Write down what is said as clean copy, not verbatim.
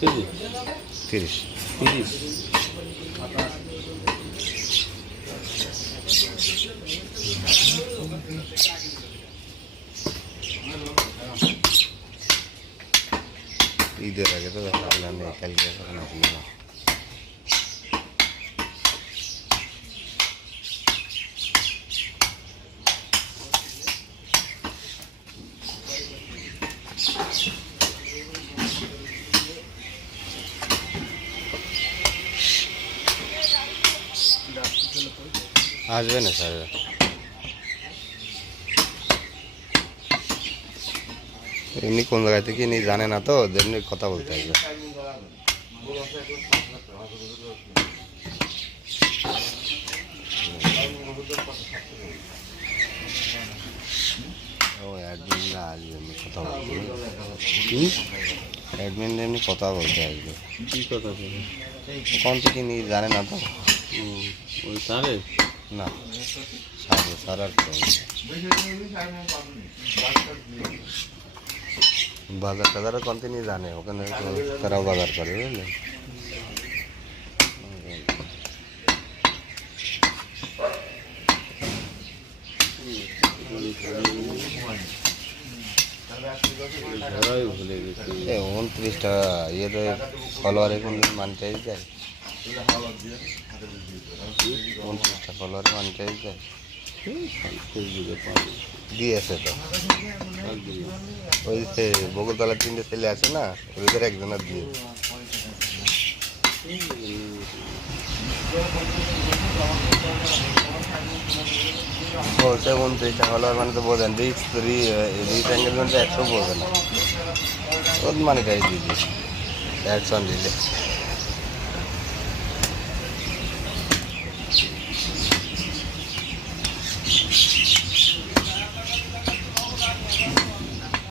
KG 30। 30। ঈদের আগে তো বেচা নেই, কালকে এখন আসলে না। আসবে না স্যার, এমনি কোন জায়গা থেকে নিয়ে জানে না তো, যেমনি কথা বলতে আসবে। ও অ্যাডমিন না আসবে, এমনি কথা বলতে। অ্যাডমিন এমনি কথা বলতে আসবে। কি কথা বলে? কোন থেকে নিয়ে জানে না তো। ওই সারে না, সার সার আর কি বাজার টাজারও কন্টিনিউ জানে, ওখানে তো তারাও বাজার করে, বুঝলেন। ধরাই ভুলে গেছি। 29টা ইয়েতে ফলোয়ারে কোন মানিটাইজ যায়, 29টা ফলোয়ারে মানিটাইজ যায়। ফেসবুকে পাবো। দিয়েছে তো, ওই যে বকুলতলার 3টে ছেলে আছে না, ওদের একজনের দিয়েছে। বলছে 29টা ফলোয়ার মানে তো বোঝেন, রিস্ক এঙ্গেজমেন্টে 100 বোঝে না, ওর মানিটাইজ দিয়ে দিয়েছে অ্যাডস অন রিলে।